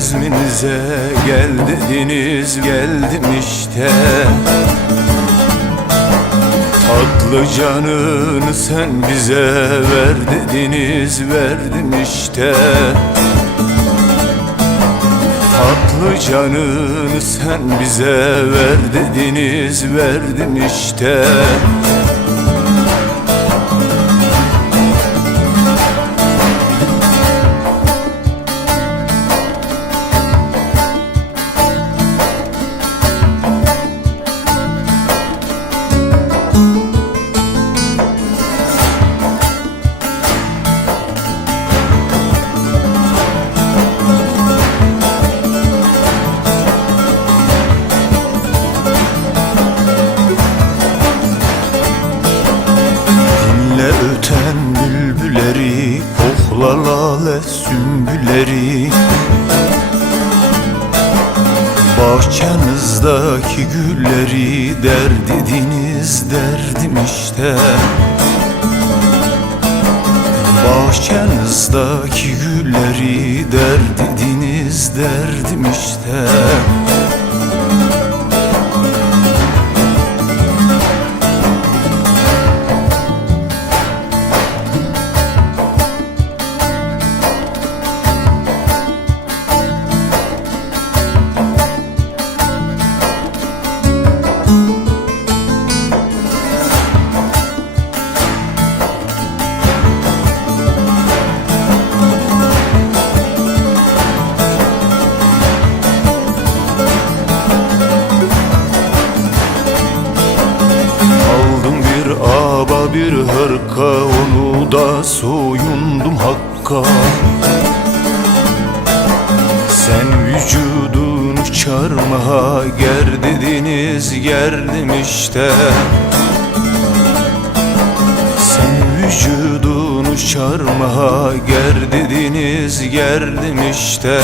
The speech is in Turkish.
İzminize gel dediniz, geldim işte. Tatlı canını sen bize ver dediniz, verdim işte. Tatlı canını sen bize ver dediniz, verdim işte. Öten bülbülleri, kokla lale sümbülleri. Bahçenizdeki gülleri der dediniz, derdim işte. Bahçenizdeki gülleri der dediniz, derdim işte. Aba bir hırka, onu da soyundum hakka. Sen vücudunu çarmıha ger dediniz, gerdim işte. Sen vücudunu çarmıha ger dediniz, gerdim işte.